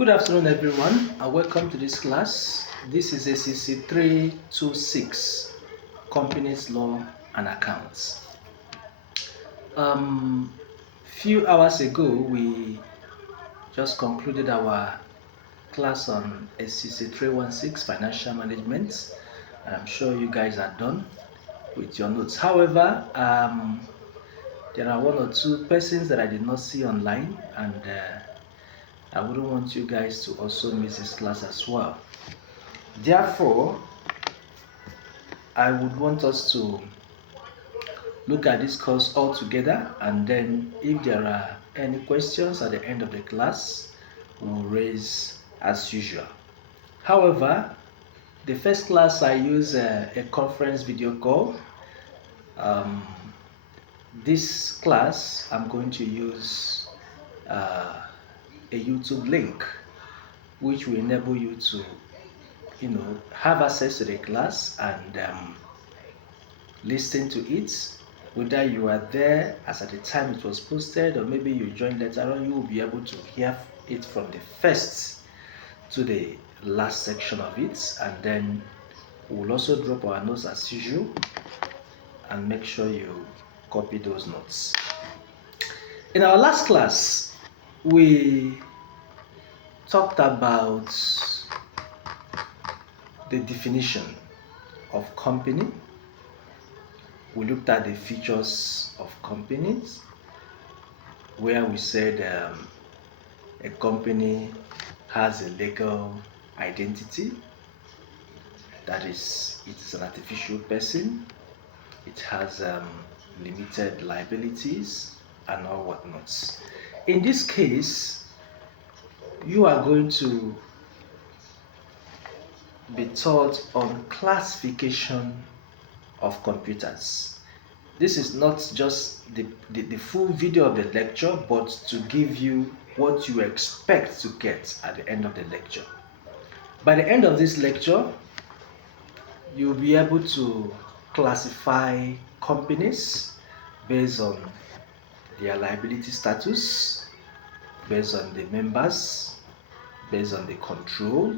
Good afternoon, everyone, and welcome to this class. This is ACC 326, Companies Law and Accounts. Few hours ago, we just concluded our class on ACC 316, Financial Management. I'm sure you guys are done with your notes. However, there are one or two persons that I did not see online, and I wouldn't want you guys to also miss this class as well. Therefore, I would want us to look at this course all together, and then if there are any questions at the end of the class, we'll raise as usual. However, the first class I use a conference video call. This class I'm going to use a YouTube link which will enable you to have access to the class and listen to it, whether you are there as at the time it was posted or maybe you joined later on. You will be able to hear it from the first to the last section of it, and then we'll also drop our notes as usual and make sure you copy those notes. In our last class, we talked about the definition of company. We looked at the features of companies, where we said a company has a legal identity, that is, it is an artificial person, it has limited liabilities and all whatnots. In this case, you are going to be taught on classification of computers. This is not just the full video of the lecture, but to give you what you expect to get at the end of the lecture. By the end of this lecture, you'll be able to classify companies based on their liability status, based on the members, based on the control,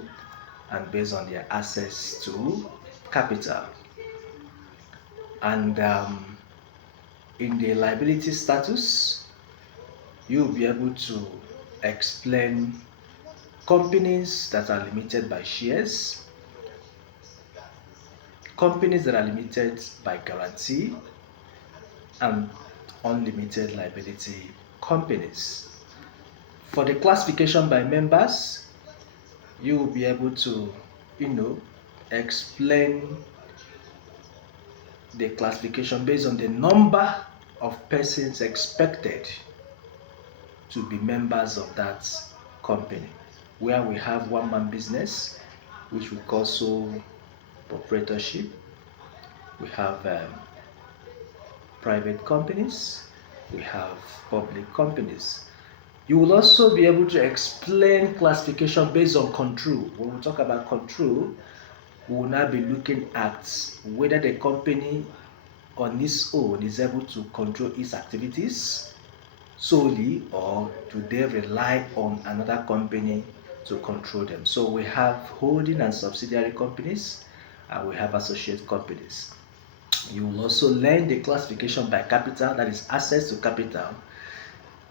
and based on their access to capital. And in the liability status, you'll be able to explain companies that are limited by shares, companies that are limited by guarantee, and unlimited liability companies. For the classification by members, you will be able to explain the classification based on the number of persons expected to be members of that company, where we have one-man business, which we call sole proprietorship. We have private companies, we have public companies. You will also be able to explain classification based on control. When we talk about control, we will now be looking at whether the company on its own is able to control its activities solely, or do they rely on another company to control them. So we have holding and subsidiary companies, and we have associate companies. You will also learn the classification by capital, that is access to capital,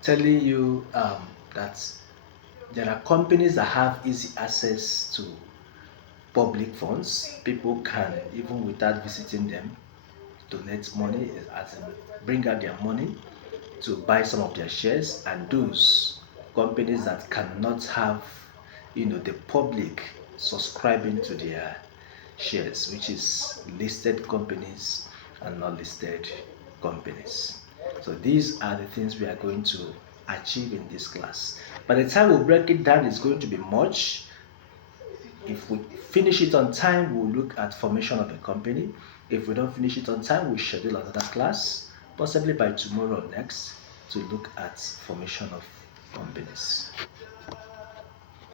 telling you that there are companies that have easy access to public funds. People can, even without visiting them, donate money, as in bring out their money to buy some of their shares. And those companies that cannot have the public subscribing to their shares, which is listed companies and not listed companies. So these are the things we are going to achieve in this class. By the time we break it down, it's going to be much. If we finish it on time, we'll look at formation of a company. If we don't finish it on time, we'll schedule another class, possibly by tomorrow or next, to look at formation of companies.